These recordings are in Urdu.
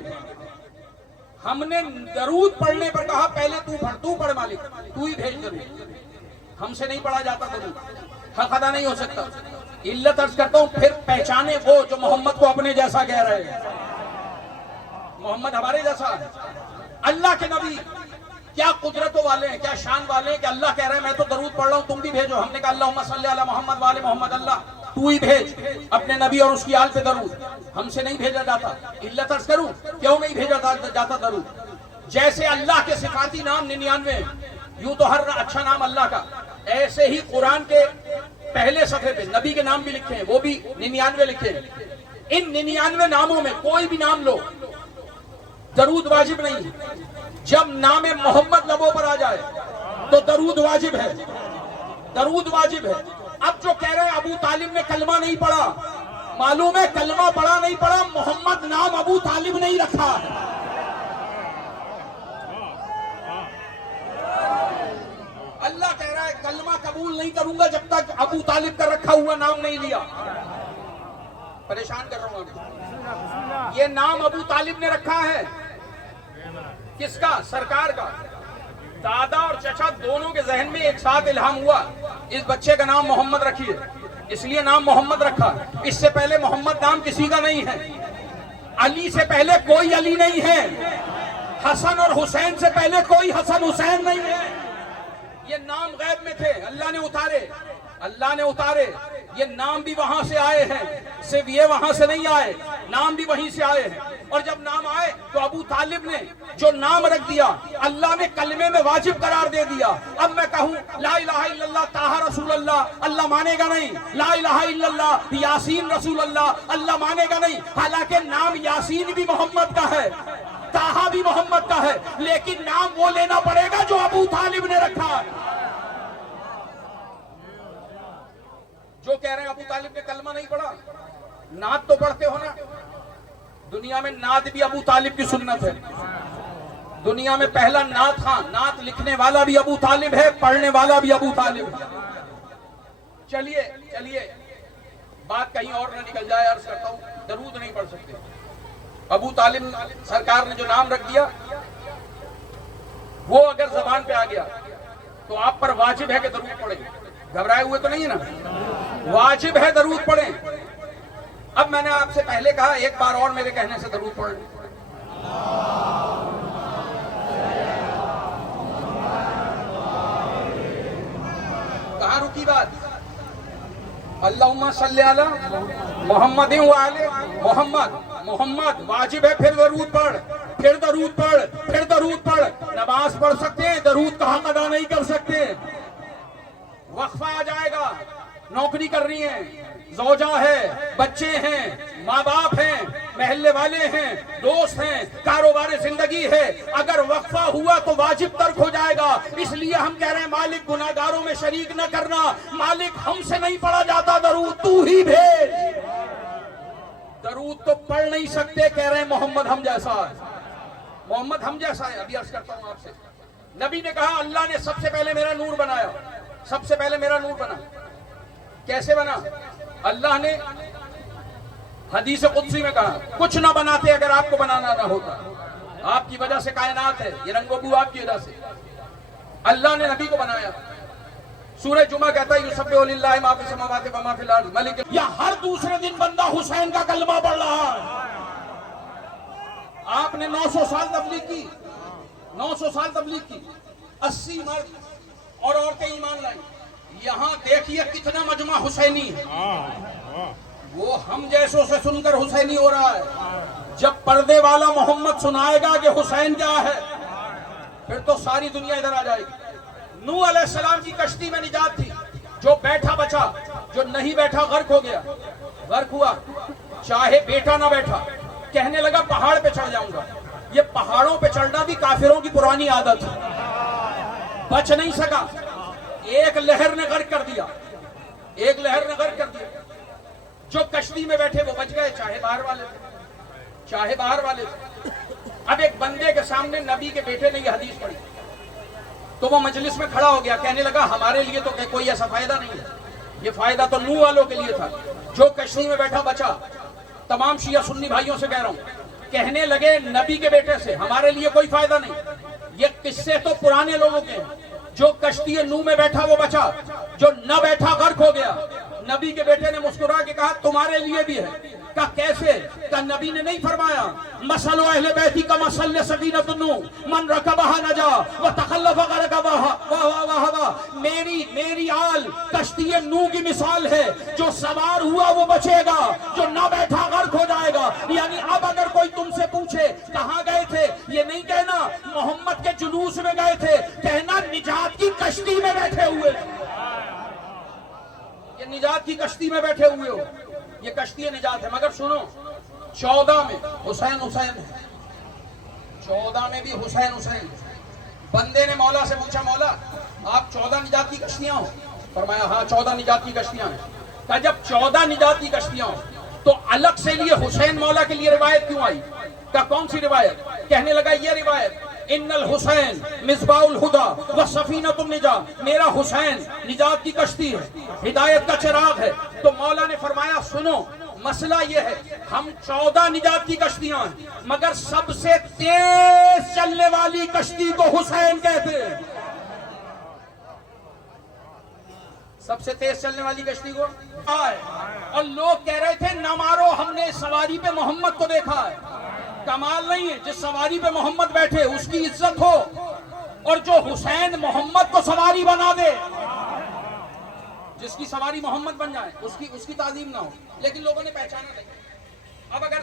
بھیجیں گے. ہم نے درود پڑھنے پر کہا پہلے تو پڑھ مالک, تو ہی بھیج درود. ہم سے نہیں پڑھا جاتا درود, حق ادا نہیں ہو سکتا. علت عرض کرتا ہوں پھر پہچانے وہ جو محمد کو اپنے جیسا کہہ رہے ہیں. محمد ہمارے جیسا ہے. اللہ کے نبی کیا قدرتوں والے ہیں, کیا شان والے ہیں کہ اللہ کہہ رہے ہیں میں تو درود پڑھ رہا ہوں تم بھی بھیجو. ہم نے کہا اللہم صلی علی محمد وآل محمد, اللہ تو ہی بھیج اپنے نبی اور اس کی آل پہ درود. ہم سے نہیں بھیجا جاتا. علت عرض کروں کیوں نہیں بھیجا جاتا درود؟ جیسے اللہ کے صفاتی نام 99 ہیں, یوں تو ہر اچھا نام اللہ کا, ایسے ہی قرآن کے پہلے صفحے پہ نبی کے نام بھی لکھے ہیں, وہ بھی 99 لکھے ہیں. ان 99 ناموں میں کوئی بھی نام لو درود واجب نہیں. جب نام محمد لبوں پر آ جائے تو درود واجب ہے, درود واجب ہے. اب جو کہہ رہے ہیں ابو طالب نے کلمہ نہیں پڑھا, معلوم ہے کلمہ پڑھا نہیں پڑھا, محمد نام ابو طالب نہیں رکھا. اللہ کہہ رہا ہے کلمہ قبول نہیں کروں گا جب تک ابو طالب کا رکھا ہوا نام نہیں لیا. پریشان کر رہا ہوں. یہ نام ابو طالب نے رکھا ہے. کس کا؟ سرکار کا. دادا اور چچا دونوں کے ذہن میں ایک ساتھ الہام ہوا اس بچے کا نام محمد رکھیے, اس لیے نام محمد رکھا. اس سے پہلے محمد نام کسی کا نہیں ہے. علی سے پہلے کوئی علی نہیں ہے. حسن اور حسین سے پہلے کوئی حسن حسین نہیں ہے. یہ نام غیب میں تھے, اللہ نے اتارے, اللہ نے اتارے. یہ نام بھی وہاں سے آئے ہیں, صرف یہ وہاں سے نہیں آئے, نام بھی وہیں سے آئے ہیں. اور جب نام آئے تو ابو طالب نے جو نام رکھ دیا اللہ نے کلمے میں واجب قرار دے دیا. اب میں کہوں لا الہ الا اللہ طٰہٰ رسول اللہ, اللہ مانے گا نہیں. لا الہ الا اللہ یاسین رسول اللہ, اللہ مانے گا نہیں. حالانکہ نام یاسین بھی محمد کا ہے, طٰہٰ بھی محمد کا ہے, لیکن نام وہ لینا پڑے گا جو ابو طالب نے رکھا. جو کہہ رہے ہیں ابو طالب نے کلمہ نہیں پڑھا, نعت تو پڑھتے ہو نا. دنیا میں نعت بھی ابو طالب کی سنت ہے. دنیا میں پہلا نعت خان, نعت لکھنے والا بھی ابو طالب ہے, پڑھنے والا بھی ابو طالب ہے. چلیے بات کہیں اور نہ نکل جائے. عرض کرتا ہوں درود نہیں پڑھ سکتے. ابو طالب سرکار نے جو نام رکھ دیا وہ اگر زبان پہ آ گیا تو آپ پر واجب ہے کہ درود پڑھیں. گھبرائے ہوئے تو نہیں ہے نا, واجب ہے درود پڑھیں. اب میں نے آپ سے پہلے کہا ایک بار اور میرے کہنے سے درود پڑھیں. کہاں رکی بات؟ اللہم صلی علی محمد وآل محمد. محمد واجب ہے, پھر درود پڑھ, پھر درود پڑھ, پھر درود پڑھ. نماز پڑھ سکتے ہیں, درود کا حق ادا نہیں کر سکتے. وقفہ آ جائے گا, نوکری کر رہی ہیں, زوجہ ہے, بچے ہیں, ماں باپ ہیں, محلے والے ہیں, دوست ہیں, کاروبار زندگی ہے. اگر وقفہ ہوا تو واجب ترک ہو جائے گا. اس لیے ہم کہہ رہے ہیں مالک گناہگاروں میں شریک نہ کرنا. مالک ہم سے نہیں پڑھا جاتا درود, تو ہی بھیج. درود تو پڑھ نہیں سکتے, کہہ رہے ہیں محمد ہم جیسا ہے. محمد ہم جیسا ہے. ابھی عرض کرتا ہوں آپ سے, نبی نے کہا اللہ نے سب سے پہلے میرا نور بنایا, سب سے پہلے میرا نور بنا. کیسے بنا؟ اللہ نے حدیث قدسی میں کہا کچھ نہ بناتے اگر آپ کو بنانا نہ ہوتا. آپ کی وجہ سے کائنات ہے, یہ رنگ و بو آپ کی وجہ سے. اللہ نے نبی کو بنایا. سورہ جمعہ کہتا ہے یسبح للہ ما فی السماوات و ما فی الارض ملک. یا ہر دوسرے دن بندہ حسین کا کلمہ پڑھ رہا ہے. آپ نے 900 سال تبلیغ کی, 900 سال تبلیغ کی, 80 مرد اور عورتیں ایمان لائیں. یہاں دیکھیے کتنا مجمع حسینی ہے. وہ ہم جیسوں سے سن کر حسینی ہو رہا ہے. جب پردے والا محمد سنائے گا کہ حسین کیا ہے پھر تو ساری دنیا ادھر آ جائے گی. نوح علیہ السلام کی کشتی میں نجات تھی, جو بیٹھا بچا, جو نہیں بیٹھا غرق ہو گیا. غرق ہوا, چاہے بیٹا نہ بیٹھا, کہنے لگا پہاڑ پہ چڑھ جاؤں گا. یہ پہاڑوں پہ چڑھنا بھی کافروں کی پرانی عادت ہے. بچ نہیں سکا, ایک لہر نے غرق کر دیا, ایک لہر نے غرق کر دیا. جو کشتی میں بیٹھے وہ بچ گئے, چاہے باہر والے تھے, چاہے باہر والے تھے. اب ایک بندے کے سامنے نبی کے بیٹے نے یہ حدیث پڑھی تو وہ مجلس میں کھڑا ہو گیا, کہنے لگا ہمارے لیے تو کوئی ایسا فائدہ نہیں ہے, یہ فائدہ تو نوح والوں کے لیے تھا. جو کشتی میں بیٹھا بچا. تمام شیعہ سنی بھائیوں سے کہہ رہا ہوں, کہنے لگے نبی کے بیٹے سے ہمارے لیے کوئی فائدہ نہیں. یہ قصے تو پرانے لوگوں کے ہیں. جو کشتی نوح میں بیٹھا وہ بچا, جو نہ بیٹھا غرق ہو گیا. نبی کے بیٹے نے مسکرا کے کہا تمہارے لیے بھی ہے. کہا کیسے؟ کہا نبی نے نہیں فرمایا مثل اہل بیتی کا مثل سفینۃ نوح من رکبها نجا وتخلف غرقها. میری آل کشتی نوح کی مثال ہے, جو سوار ہوا وہ بچے گا, جو نہ بیٹھا غرق ہو جائے گا. یعنی اب اگر کوئی تم سے پوچھے کہاں گئے تھے, یہ نہیں کہنا محمد کے جلوس میں گئے تھے, کہنا نجات کی کشتی میں بیٹھے ہوئے. یہ نجات کی کشتی میں بیٹھے ہوئے ہو, یہ کشتی نجات ہے. مگر سنو 14 میں حسین ہے, 14 میں بھی حسین. بندے نے مولا سے پوچھا مولا آپ 14 نجات کی کشتیاں ہو؟ فرمایا ہاں 14 نجات کی کشتیاں ہیں. کہا جب 14 نجات کی کشتیاں ہو تو الگ سے لیے حسین مولا کے لیے روایت کیوں آئی؟ کہا کون سی روایت؟ کہنے لگا یہ روایت ان الحسین مصباح الہدی و سفینۃ النجاہ, میرا حسین نجات کی کشتی ہے, ہدایت کا چراغ ہے. تو مولا نے فرمایا سنو مسئلہ یہ ہے ہم 14 نجات کی کشتیاں ہیں, مگر سب سے تیز چلنے والی کشتی کو حسین کہتے ہیں. سب سے تیز چلنے والی کشتی کو اور لوگ کہہ رہے تھے نہ مارو, ہم نے سواری پہ محمد کو دیکھا ہے. کمال نہیں ہے جس سواری پہ محمد بیٹھے اس کی عزت ہو, اور جو حسین محمد کو سواری بنا دے, جس کی سواری محمد بن جائے اس کی تعظیم نہ ہو. لیکن لوگوں نے پہچانا نہیں. اب اگر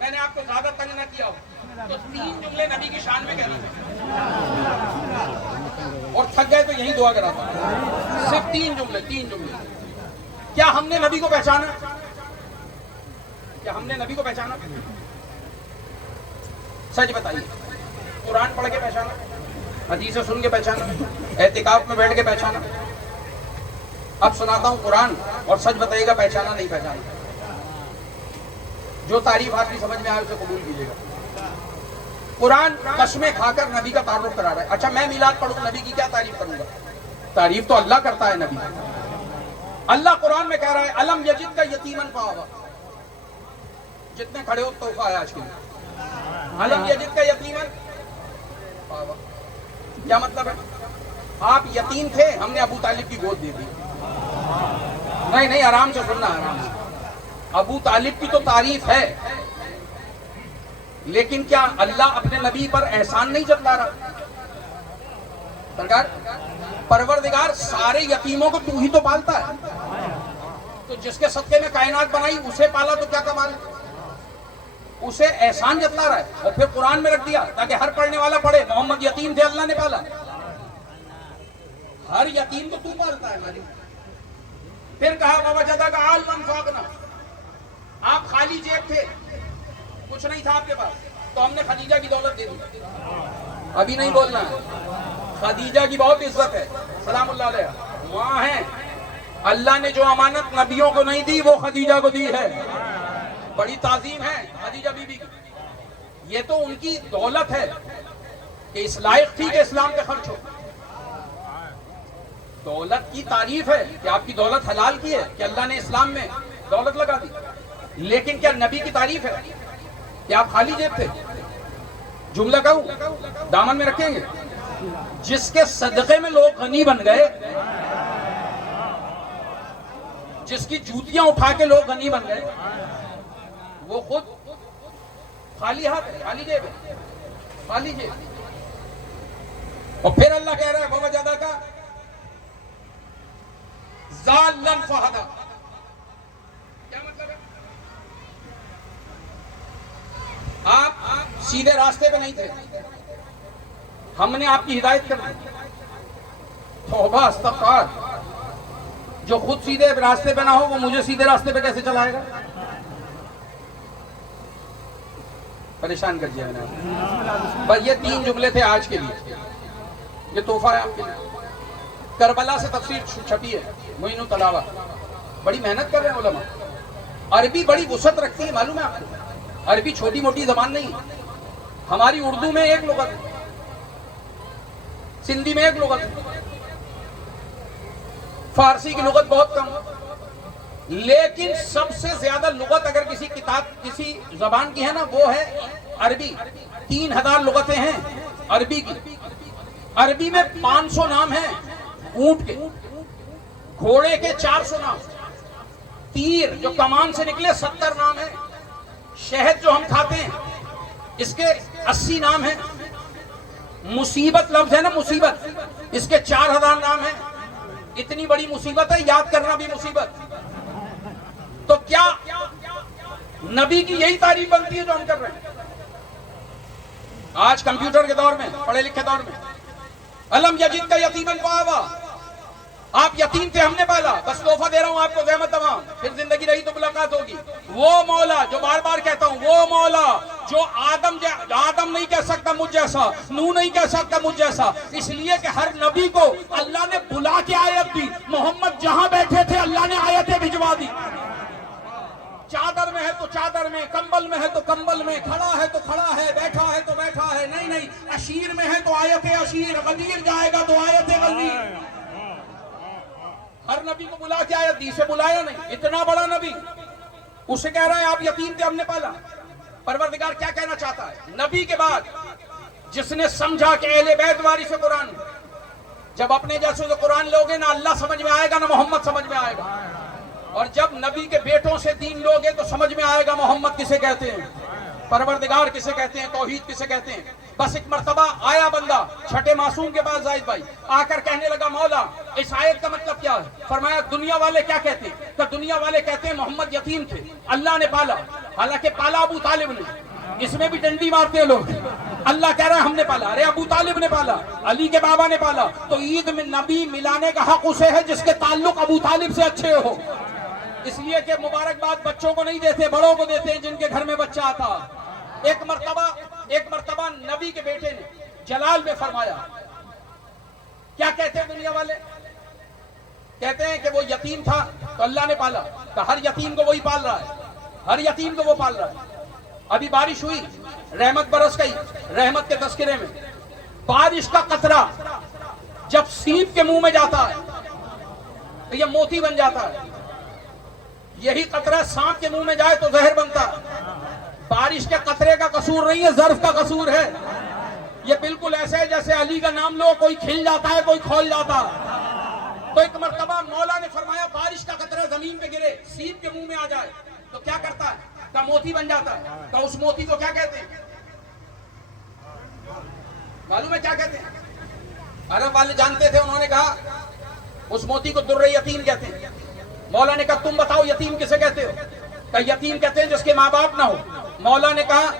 میں نے آپ کو زیادہ تنگ نہ کیا ہو تو 3 جملے نبی کی شان میں کہنا ہے, اور تھک گئے تو یہی دعا کراتا ہوں. صرف 3 جملے. کیا ہم نے نبی کو پہچانا؟ سچ بتائیے. قرآن پڑھ کے پہچانا, حدیثیں سن کے پہچانا, اعتکاف میں بیٹھ کے پہچانا. اب سناتا ہوں قرآن اور سچ بتائیے گا پہچانا نہیں پہچانا. جو تعریف آپ کی سمجھ میں آئے اسے قبول کیجیے گا. قرآن قسمیں کھا کر نبی کا تعارف کرا رہا ہے. اچھا میں میلاد پڑھوں نبی کی کیا تعریف کروں گا؟ تعریف تو اللہ کرتا ہے نبی. اللہ قرآن میں کہہ رہا ہے الم یجد کا یتیمن فآویٰ. جتنے کھڑے ہو تحفہ ہے آج کے لیے. الم یجد کا یتیمن فآویٰ کیا مطلب ہے؟ آپ یتیم تھے, ہم نے ابو طالب کی گود دے دی. نہیں آرام سے سننا, آرام سے. ابو طالب کی تو تعریف ہے, لیکن کیا اللہ اپنے نبی پر احسان نہیں جتلا رہا؟ سرکار پروردگار سارے یتیموں کو تو ہی تو پالتا ہے, تو جس کے صدقے میں کائنات بنائی اسے پالا تو کیا کمال ہے؟ اسے احسان جتلا رہا ہے. اور پھر قرآن میں رکھ دیا تاکہ ہر پڑھنے والا پڑھے محمد یتیم تھے اللہ نے پالا. ہر یتیم کو تو پالتا ہے مالک. پھر کہا ووجدک عالما فاغنی, آپ خالی جیب تھے, کچھ نہیں تھا آپ کے پاس, تو ہم نے خدیجہ کی دولت دے دی. ابھی نہیں بولنا ہے, خدیجہ کی بہت عزت ہے سلام اللہ علیہ, وہاں ہیں. اللہ نے جو امانت نبیوں کو نہیں دی وہ خدیجہ کو دی ہے. بڑی تعظیم ہے خدیجہ بی بی کی. یہ تو ان کی دولت ہے کہ اس لائق تھی کہ اسلام پہ خرچ ہو. دولت کی تعریف ہے کہ آپ کی دولت حلال کی ہے کہ اللہ نے اسلام میں دولت لگا دی. لیکن کیا نبی کی تعریف ہے کہ آپ خالی جیب تھے؟ جملہ کہوں دامن میں رکھیں گے. جس کے صدقے میں لوگ غنی بن گئے, جس کی جوتیاں اٹھا کے لوگ غنی بن گئے, وہ خود خالی ہاتھ ہے, خالی جیب ہے, خالی جیب. اور پھر اللہ کہہ رہا ہے ووجدک ضالا فہدی. کیا مطلب ہے؟ آپ سیدھے راستے پہ نہیں تھے, ہم نے آپ کی ہدایت کر دی. توبہ استغفار. جو خود سیدھے راستے پہ نہ ہو وہ مجھے سیدھے راستے پہ کیسے چلائے گا؟ پریشان کر دیا میں نے. بس یہ 3 جملے تھے آج کے لیے, یہ تحفہ ہے آپ کے لیے. کربلا سے تفسیر چھپی ہے معین التلاوہ, بڑی محنت کر رہے ہیں علماء. عربی بڑی وسعت رکھتی ہے معلوم ہے آپ کو, عربی چھوٹی موٹی زبان نہیں. ہماری اردو میں ایک لغت, سندھی میں ایک لغت, فارسی کی لغت بہت کم, لیکن سب سے زیادہ لغت اگر کسی کتاب کسی زبان کی ہے نا وہ ہے عربی 3000 لغتیں ہیں عربی کی. عربی میں 500 نام ہیں اونٹ کے, گھوڑے کے 400 نام, تیر جو کمان سے نکلے 70 نام ہیں, شہد جو ہم کھاتے ہیں اس کے 80 نام ہیں, مصیبت لفظ ہے نا مصیبت, اس کے 4000 نام ہیں. اتنی بڑی مصیبت ہے, یاد کرنا بھی مصیبت. تو کیا نبی کی یہی تعریف بنتی ہے جو ہم کر رہے ہیں آج کمپیوٹر کے دور میں, پڑھے لکھے دور میں؟ الم یجد کا یتیما فآویٰ, آپ یتیم تھے ہم نے پالا, بس تحفہ دے رہا ہوں آپ کو زحمت تمام, پھر زندگی رہی تو ملاقات ہوگی. وہ مولا جو بار بار کہتا ہوں, وہ مولا جو آدم نہیں کہہ سکتا مجھ جیسا, نوح نہیں کہہ سکتا مجھ جیسا, اس لیے کہ ہر نبی کو اللہ نے بلا کے آیت دی. محمد جہاں بیٹھے تھے اللہ نے آیتیں بھجوا دی. چادر میں ہے تو چادر میں, کمبل میں ہے تو کمبل میں, کھڑا ہے تو کھڑا ہے, بیٹھا ہے تو بیٹھا ہے. نہیں, اشیر میں ہے تو آیت اشیر, غدیر جائے گا تو آیت غدیر. ہر نبی کو بلا کے آیت دی, اسے بلایا نہیں. اتنا بڑا نبی, اسے کہہ رہا ہے آپ یتیم تھے ہم نے پالا. پروردگار کیا کہنا چاہتا ہے؟ نبی کے بعد جس نے سمجھا کہ اہل بیت وارث قرآن, جب اپنے جیسے قرآن لوگے نہ اللہ سمجھ میں آئے گا نہ محمد سمجھ میں آئے گا. اور جب نبی کے بیٹوں سے دین لوگے تو سمجھ میں آئے گا محمد کسے کہتے ہیں, پروردگار کسے کہتے ہیں, توحید کسے کہتے ہیں. بس ایک مرتبہ آیا بندہ چھٹے معصوم کے پاس زاہد بھائی, آ کر کہنے لگا مولا اس آیت کا مطلب کیا ہے؟ فرمایا دنیا والے کیا کہتے ہیں؟ کہ دنیا والے کہتے ہیں محمد یتیم تھے اللہ نے پالا, حالانکہ پالا ابو طالب نے. اس میں بھی ڈنڈی مارتے ہیں لوگ. اللہ کہہ رہا ہے ہم نے پالا, ارے ابو طالب نے پالا, علی کے بابا نے پالا. تو عید میں نبی ملانے کا حق اسے ہے جس کے تعلق ابو طالب سے اچھے ہو. اس لیے کہ مبارکباد بچوں کو نہیں دیتے, بڑوں کو دیتے ہیں جن کے گھر میں بچہ آتا. ایک مرتبہ نبی کے بیٹے نے جلال میں فرمایا, کیا کہتے ہیں دنیا والے؟ کہتے ہیں کہ وہ یتیم تھا تو اللہ نے پالا. کہ ہر یتیم کو وہی پال رہا ہے, ہر یتیم کو وہ پال رہا ہے. ابھی بارش ہوئی, رحمت برس گئی. رحمت کے تذکرے میں بارش کا قطرہ جب سیپ کے منہ میں جاتا ہے تو یہ موتی بن جاتا ہے. یہی قطرہ سانپ کے منہ میں جائے تو زہر بنتا. بارش کے قطرے کا قصور نہیں ہے, ظرف کا قصور ہے. یہ بالکل ایسے ہے جیسے علی کا نام لو, کوئی کھل جاتا ہے کوئی کھول جاتا. تو ایک مرتبہ مولا نے فرمایا بارش کا قطرہ زمین پہ گرے, سیپ کے منہ میں آ جائے تو کیا کرتا ہے؟ کہ موتی بن جاتا ہے. کہ اس موتی کو کیا کہتے ہیں؟ معلوم ہے کیا کہتے ہیں؟ عرب والے جانتے تھے, انہوں نے کہا اس موتی کو در یتیم کہتے ہیں. مولا نے کہا تم بتاؤ یتیم کسے کہتے ہو؟ کہ یتیم کہتے ہیں جس کے ماں باپ نہ ہو. مولا نے کہا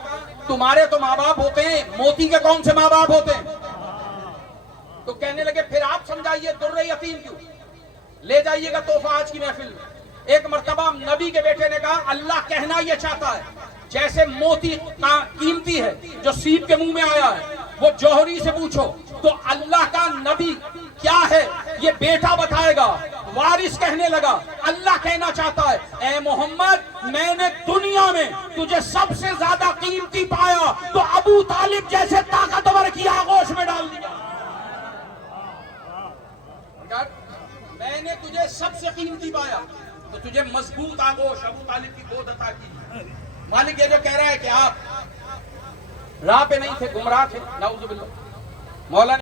تمہارے تو ماں باپ ہوتے ہیں, موتی کے کون سے ماں باپ ہوتے ہیں؟ تو کہنے لگے پھر آپ سمجھائیے در یتیم کیوں, لے جائیے گا تحفہ آج کی محفل میں. ایک مرتبہ نبی کے بیٹے نے کہا اللہ کہنا یہ چاہتا ہے جیسے موتی قیمتی ہے جو سیپ کے منہ میں آیا ہے, وہ جوہری سے پوچھو تو اللہ کا نبی کیا ہے یہ بیٹا بتائے گا. وارث کہنے لگا اللہ کہنا چاہتا ہے اے محمد میں نے دنیا میں تجھے سب سے زیادہ قیمتی پایا تو ابو طالب جیسے طاقتور کی آغوش میں ڈال دیا. میں نے تجھے سب سے قیمتی پایا تو تجھے مضبوط آغوش ابو طالب کی گود عطا کی. مالک یہ جو کہہ رہا ہے کہ آپ راہ پہ نہیں تھے, گمراہ تھے, نعوذ باللہ. مولا